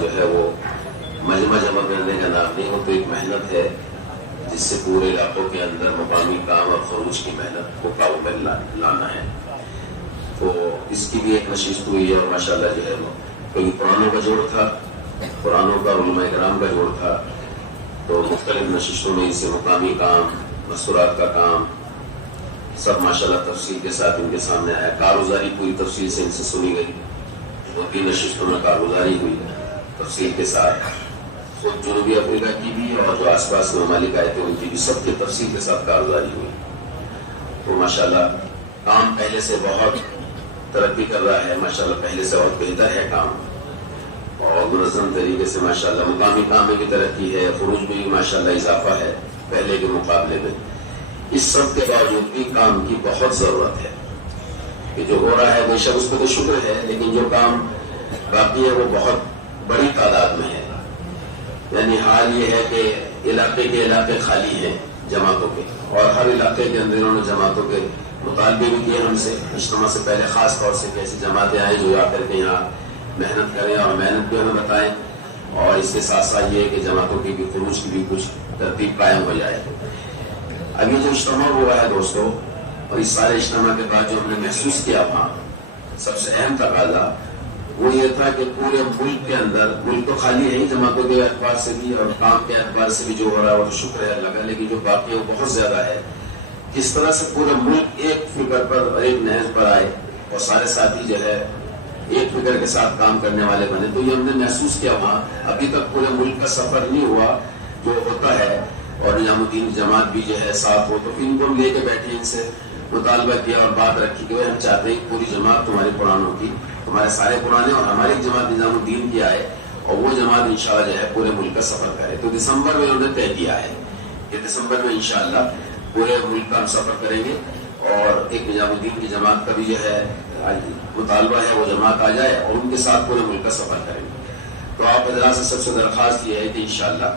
جو ہے وہ مجمع جمع کرنے کا نام نہیں، وہ تو ایک محنت ہے جس سے پورے علاقوں کے اندر مقامی کام اور خروج کی محنت کو قابو میں لانا ہے. تو اس کی بھی ایک نشست ہوئی ہے اور ماشاءاللہ جو ہے وہ کوئی قرآنوں کا جوڑ تھا، قرآنوں کا علماء کرام کا جوڑ تھا، تو مختلف نشستوں میں اسے مقامی کام، مستورات کا کام سب ماشاءاللہ تفصیل کے ساتھ ان کے سامنے آیا. کارگزاری پوری تفصیل سے ان سے سنی گئی. 2-3 نشستوں میں کارگزاری ہوئی تفصیل کے ساتھ. خود جنوبی افریقہ کی بھی اور جو آس پاس کے ممالک آئے تھے ان کی بھی سب کے تفصیل کے ساتھ کارگزاری ہوئی. تو ماشاءاللہ کام پہلے سے بہت ترقی کر رہا ہے، ماشاءاللہ پہلے سے بہت بہتر ہے کام، اور منظم طریقے سے ماشاءاللہ مقامی کام میں بھی ترقی ہے، خروج میں بھی ماشاءاللہ اضافہ ہے پہلے کے مقابلے میں. اس سب کے باوجود بھی کام کی بہت ضرورت ہے کہ جو ہو رہا ہے بے شک اس پہ تو شکر ہے، لیکن جو کام باقی ہے وہ بہت بڑی تعداد میں ہے. یعنی حال یہ ہے کہ علاقے خالی ہیں جماعتوں کے، اور ہر علاقے کے اندر انہوں نے جماعتوں کے مطالبے بھی کیے ہم سے اجتماع سے پہلے، خاص طور سے کہ ایسی جماعتیں آئیں جو آ کر کے یہاں محنت کریں اور محنت بھی ہمیں بتائیں، اور اس کے ساتھ ساتھ یہ کہ جماعتوں کی بھی خروج کی بھی کچھ ترتیب قائم ہو جائے. ابھی جو اجتماع ہوا ہے دوستو، اور اس سارے اجتماع کے بعد جو ہم نے محسوس کیا وہاں سب سے اہم تقاضا وہ یہ تھا کہ پورے ملک کے اندر، ملک تو خالی ہے ہی جماعتوں کے اعتبار سے بھی اور کام کے اعتبار سے بھی جو ہو رہا ہے وہ تو شکر ہے اللہ کا، لیکن جو باقی ہے وہ بہت زیادہ ہے. کس طرح سے پورا ملک ایک فکر پر اور ایک نہج پر آئے اور سارے ساتھی جو ہے ایک فکر کے ساتھ کام کرنے والے بنے. تو یہ ہم نے محسوس کیا وہاں. ابھی تک پورے ملک کا سفر نہیں ہوا جو ہوتا ہے، اور نظام الدین جماعت بھی جو ہے ساتھ ہو، تو پھر ان کو لے کے بیٹھے، ان سے مطالبہ کیا اور بات رکھی کہ ہم چاہتے ہیں پوری جماعت تمہارے قرآنوں کی، تمہارے سارے قرآن اور ہماری جماعت نظام الدین کی آئے، اور وہ جماعت انشاءاللہ جو ہے پورے ملک کا سفر کرے. تو دسمبر میں انہوں نے طے کیا ہے کہ دسمبر میں انشاءاللہ پورے ملک کا ہم سفر کریں گے، اور ایک نظام الدین کی جماعت کا بھی جو ہے مطالبہ ہے وہ جماعت آ جائے اور ان کے ساتھ پورے ملک کا سفر کریں گے. تو آپ حضرات سے سب سے درخواست یہ ہے کہ انشاءاللہ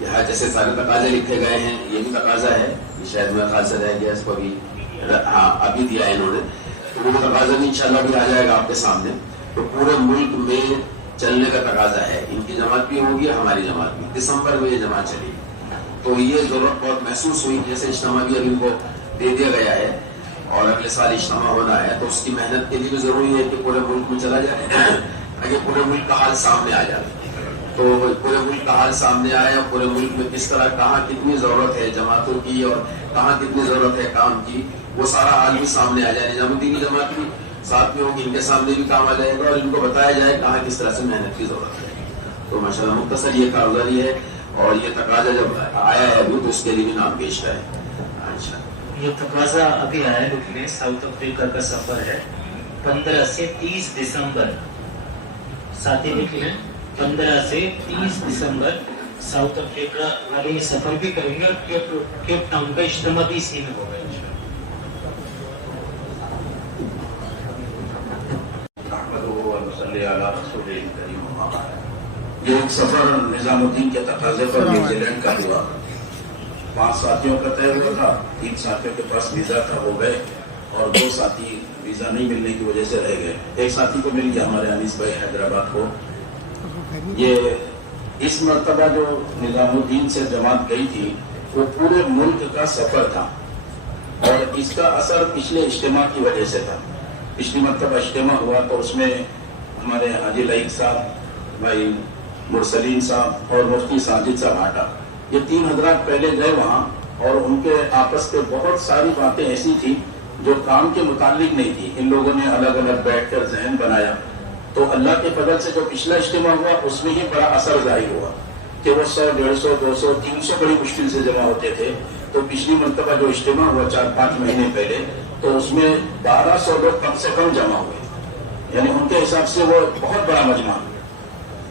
یہاں جیسے سارے تقاضے لکھے گئے ہیں، یہ بھی تقاضا ہے، یہ شاید میں خیال سے رہ گیا اس کو بھی ابھی دیا ہے انہوں نے، تو وہ تقاضا بھی انشاءاللہ بھی آ جائے گا آپ کے سامنے. تو پورے ملک میں چلنے کا تقاضا ہے، ان کی جماعت بھی ہوگی ہماری جماعت بھی، دسمبر میں یہ جماعت چلے گی. تو یہ ضرورت بہت محسوس ہوئی، جیسے اجتماع بھی ابھی ان کو دے دیا گیا ہے اور اگلے سال اجتماع ہونا ہے، تو اس کی محنت کے لیے بھی ضروری ہے کہ پورے ملک میں چلا جائے تاکہ پورے ملک کا حال سامنے آ جائے. تو پورے ملک کا حال سامنے آئے اور پورے ملک میں کس طرح کہاں کتنی ضرورت ہے جماعتوں کی اور کہاں کتنی ضرورت ہے کام کی، وہ سارا حال بھی سامنے آ جائے. نظام الدین کی جماعت بھی ساتھ میں ہوگی، ان کے سامنے بھی کام آ جائے گا اور ان کو بتایا جائے کہاں کس طرح سے محنت کی ضرورت ہے. تو ماشاءاللہ مختصر یہ کارگزاری ہے، اور یہ تقاضا جب آیا ہے ابھی تو اس کے لیے بھی نام پیش ہے. یہ تقاضا ابھی آیا ہے، ساؤتھ افریقہ کا سفر ہے 15 سے 30 دسمبر، ساتھی نکلے 15 سے 30 دسمبر ساؤتھ افریقہ والے یہ سفر بھی کریں گے، اور کیپ ٹاؤن کا اجتماع بھی اسی میں ہوگا. یہ ایک سفر نظام الدین کے تقاضے پر نیوزی لینڈ کا ہوا. 5 ساتھیوں کا طے ہوا تھا، 3 ساتھیوں کے پاس ویزا تھا ہو گئے، اور 2 ساتھی ویزا نہیں ملنے کی وجہ سے رہ گئے. ایک ساتھی کو مل گیا ہمارے انیس بھائی حیدرآباد کو. یہ اس مرتبہ جو نظام الدین سے جماعت گئی تھی وہ پورے ملک کا سفر تھا، اور اس کا اثر پچھلے اجتماع کی وجہ سے تھا. پچھلی مرتبہ اجتماع ہوا تو اس میں ہمارے حاجی لائق صاحب، بھائی مرسلین صاحب اور مفتی ساجد صاحب ہاٹا، یہ 3 حضرات پہلے گئے وہاں، اور ان کے آپس میں بہت ساری باتیں ایسی تھی جو کام کے متعلق نہیں تھی. ان لوگوں نے الگ الگ بیٹھ کر ذہن بنایا، تو اللہ کے فضل سے جو پچھلا اجتماع ہوا اس میں ہی بڑا اثر ظاہر ہوا کہ وہ 100, 150, 200, 300 بڑی مشکل سے جمع ہوتے تھے. تو پچھلی مرتبہ جو اجتماع ہوا 4-5 مہینے پہلے، تو اس میں 1200 لوگ کم سے کم جمع ہوئے، یعنی ان کے حساب سے وہ بہت بڑا مجمع.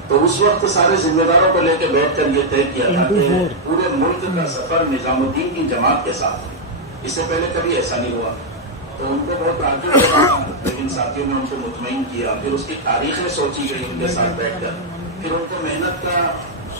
تو اس وقت سارے ذمہ داروں کو لے کے بیٹھ کر یہ طے کیا تھا کہ پورے ملک کا سفر نظام الدین کی جماعت کے ساتھ. اس سے پہلے کبھی ایسا نہیں ہوا. تو ان کو بہت تعجب ہوا، لیکن ساتھیوں نے ان کو مطمئن کیا. پھر اس کی تاریخیں سوچی گئی ان کے ساتھ بیٹھ کر، پھر ان کو محنت کا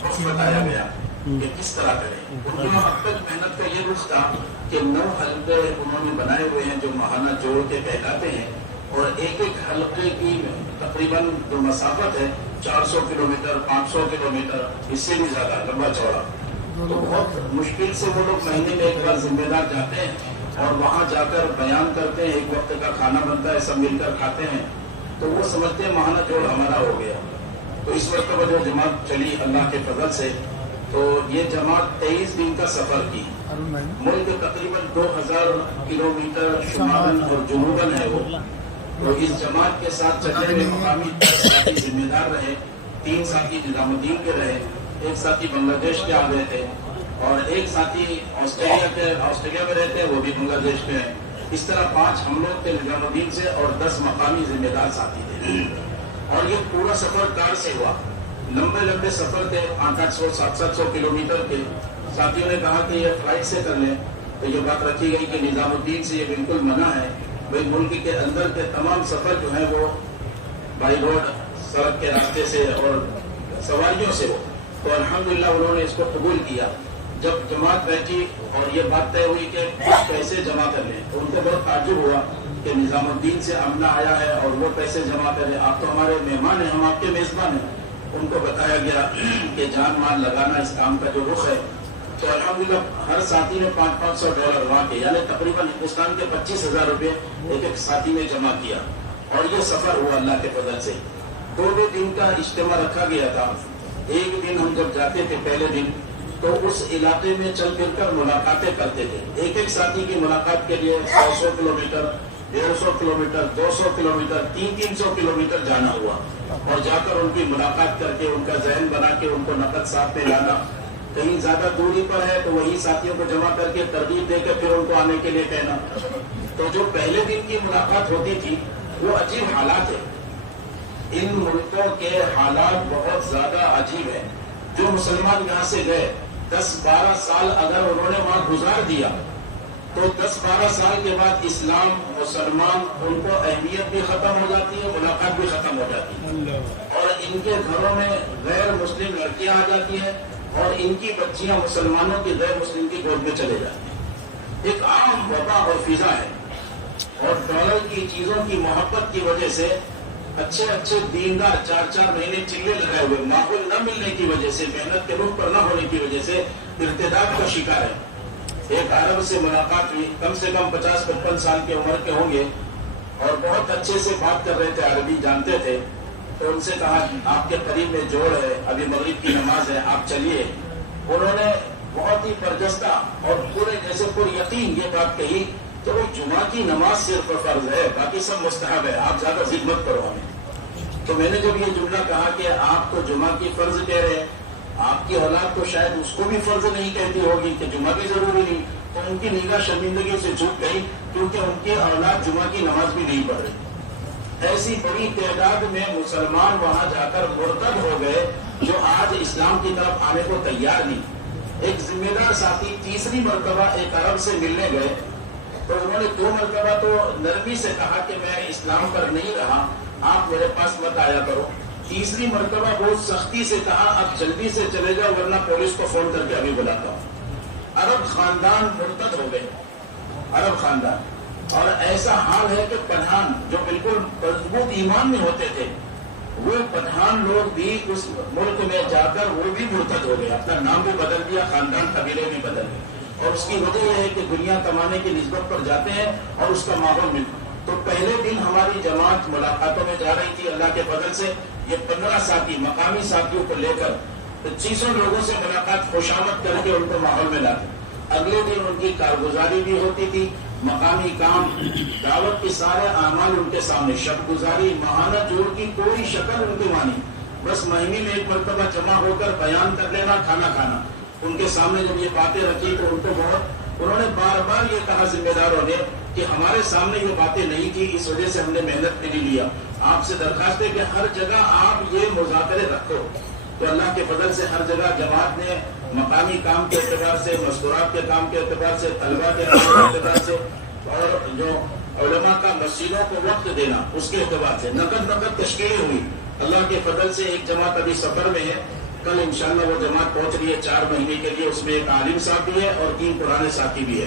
رخ بتایا گیا کہ کس طرح کریں. ان کو اب تک محنت کا یہ رخ تھا کہ 9 حلقے انہوں نے بنائے ہوئے ہیں جو ماہانہ جوڑ کے کہلاتے ہیں، اور ایک ایک حلقے کی تقریباً جو مسافت ہے 400 کلومیٹر 500 کلومیٹر اس سے بھی زیادہ لمبا چوڑا. تو بہت مشکل سے وہ لوگ مہینے میں ایک بار ذمہ دار جاتے ہیں اور وہاں جا کر بیان کرتے ہیں. ایک وقت کا کھانا بنتا ہے, سب مل کر کھاتے ہیں. تو وہ سمجھتے ہیں ماہانہ جوڑ ہمارا ہو گیا. تو اس وقت جو جماعت چلی اللہ کے فضل سے, تو یہ جماعت 23 دن کا سفر کی. ملک تقریباً 2000 کلومیٹر شمالاً اور جنوباً ہے وہ. تو اس جماعت کے ساتھ چلنے میں مقامی 10 ساتھی ذمہ دار رہے. 3 ساتھی نظام الدین کے رہے, ایک ساتھی بنگلہ دیش کے آ گئے تھے, اور ایک ساتھی آسٹریلیا میں رہتے ہیں, وہ بھی بنگلہ دیش کے ہیں. اس طرح 5 ہم لوگ تھے نظام الدین سے, اور 10 مقامی ذمہ دار ساتھی تھے. اور یہ پورا سفر کار سے ہوا. لمبے لمبے سفر تھے, 800 700 کلومیٹر کے. ساتھیوں نے کہا کہ یہ فلائٹ سے کر لیں, تو یہ بات رکھی گئی کہ نظام الدین سے یہ بالکل منع ہے. بھائی ملک کے اندر کے تمام سفر جو ہیں وہ بائی روڈ, سڑک کے راستے سے اور سواریوں سے ہو. تو الحمدللہ انہوں نے اس کو قبول کیا. جب جماعت بیٹھی اور یہ بات طے ہوئی کہ کچھ پیسے جمع کر لیں, تو ان کو بہت تعجب ہوا کہ نظام الدین سے عملہ آیا ہے اور وہ پیسے جمع کر لیں. آپ تو ہمارے مہمان ہیں, ہم آپ کے میزبان ہیں. ان کو بتایا گیا کہ جان مال لگانا اس کام کا جو رخ ہے. تو الحمدللہ ہر ساتھی نے $500 وہاں کے, یعنی تقریباً ہندوستان کے 25,000 روپے ایک ایک ساتھی نے جمع کیا. اور یہ سفر ہوا اللہ کے فضل سے. 2 دن کا اجتماع رکھا گیا تھا. ایک دن ہم جب جاتے تھے پہلے دن, تو اس علاقے میں چل پھر کر ملاقاتیں کرتے تھے. ایک ایک ساتھی کی ملاقات کے لیے 100 کلومیٹر 150 کلومیٹر 200 کلومیٹر 300 کلومیٹر جانا ہوا. اور جا کر ان کی ملاقات کر کے ان کا ذہن بنا کے ان کو نقد ساتھ میں لانا. کہیں زیادہ دوری پر ہے تو وہی ساتھیوں کو جمع کر کے ترغیب دے کے پھر ان کو آنے کے لیے کہنا. تو جو پہلے دن کی ملاقات ہوتی تھی وہ عجیب حالات ہے. ان ملکوں کے حالات بہت زیادہ عجیب ہیں. جو مسلمان یہاں سے گئے 10-12 سال اگر انہوں نے وہاں گزار دیا, تو 10-12 سال کے بعد اسلام, مسلمان, ان کو اہمیت بھی ختم ہو جاتی ہے, ملاقات بھی ختم ہو جاتی ہے. اور ان کے گھروں میں غیر مسلم لڑکیاں آ جاتی ہیں, اور ان کی بچیاں مسلمانوں کی غیر مسلم کی گود میں چلے جاتی ہیں. ایک عام وبا اور فضا ہے. اور ڈالر کی چیزوں کی محبت کی وجہ سے اچھے اچھے دیندار 4 مہینے چلے لگائے ہوئے, ماحول نہ ملنے کی وجہ سے, محنت کے رخ پر نہ ہونے کی وجہ سے ارتداد کا شکار ہے. ایک عرب سے ملاقات ہوئی, کم سے کم 50-55 سال کی عمر کے ہوں گے, اور بہت اچھے سے بات کر رہے تھے, عربی جانتے تھے. تو ان سے کہا آپ کے قریب میں جوڑ ہے, ابھی مغرب کی نماز ہے, آپ چلیے. انہوں نے بہت ہی برجستہ اور پورے جیسے پر یقین یہ بات کہی تو وہ جمعہ کی نماز صرف فرض ہے, باقی سب مستحب ہے, آپ زیادہ ضد مت کرو ہمیں. تو میں نے جب یہ جملہ کہا کہ آپ تو جمعہ کی فرض کہہ رہے ہیں, آپ کی اولاد تو شاید اس کو بھی فرض نہیں کہتی ہوگی کہ جمعہ بھی ضروری نہیں, تو ان کی نگاہ شرمندگی سے جھک گئی, کیونکہ ان کی اولاد جمعہ کی نماز بھی نہیں پڑھ رہی. ایسی بڑی تعداد میں مسلمان وہاں جا کر مرتد ہو گئے جو آج اسلام کی طرف آنے کو تیار نہیں. ایک ذمہ دار ساتھی تیسری مرتبہ ایک عرب سے ملنے گئے, تو انہوں نے 2 مرتبہ تو نرمی سے کہا کہ میں اسلام پر نہیں رہا, آپ میرے پاس مت آیا کرو. تیسری مرتبہ بہت سختی سے کہا اب جلدی سے چلے جاؤ ورنہ پولیس کو فون کر کے ابھی بلاتا ہوں. عرب خاندان مرتد ہو گئے, عرب خاندان. اور ایسا حال ہے کہ پٹھان جو بالکل مضبوط ایمان میں ہوتے تھے, وہ پٹھان لوگ بھی اس ملک میں جا کر وہ بھی مرتد ہو گئے, اپنا نام بھی بدل دیا, خاندان قبیلے بھی بدل گئے. اور اس کی وجہ یہ ہے کہ دنیا کمانے کی نسبت پر جاتے ہیں اور اس کا ماحول ملتا. تو پہلے دن ہماری جماعت ملاقاتوں میں جا رہی تھی, اللہ کے فضل سے یہ 15 ساتھی مقامی ساتھیوں کو لے کر 2500 لوگوں سے ملاقات خوشامد کر کے ان کو ماحول میں لاتے. اگلے دن ان کی کارگزاری بھی ہوتی تھی, مقامی کام, دعوت کے سارے اعمال ان کے سامنے, شب گزاری, ماہانہ جوڑ کی کوئی شکل ان کی مانی, بس مہینے میں ایک مرتبہ جمع ہو کر بیان کر لینا, کھانا کھانا. ان کے سامنے جب یہ باتیں رکھی تو ان کو انہوں نے بار بار یہ کہا ذمہ داروں نے کہ ہمارے سامنے یہ باتیں نہیں تھی, اس وجہ سے ہم نے محنت کے لیے لیا. آپ سے درخواست ہے کہ ہر جگہ آپ یہ مذاکرے رکھو. تو اللہ کے فضل سے ہر جگہ جماعت نے مقامی کام کے اعتبار سے, مذکورات کے کام کے اعتبار سے, طلبہ کے کام کے اعتبار سے, اور جو علماء کا مسجدوں کو وقت دینا اس کے اعتبار سے نقد تشکیلیں ہوئی. اللہ کے فضل سے ایک جماعت ابھی سفر میں ہے, کل انشاءاللہ وہ جماعت پہنچ رہی ہے 4 مہینے کے لیے. اس میں ایک عالم صاحب بھی ہے اور 3 پرانے ساتھی بھی ہے.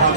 5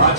5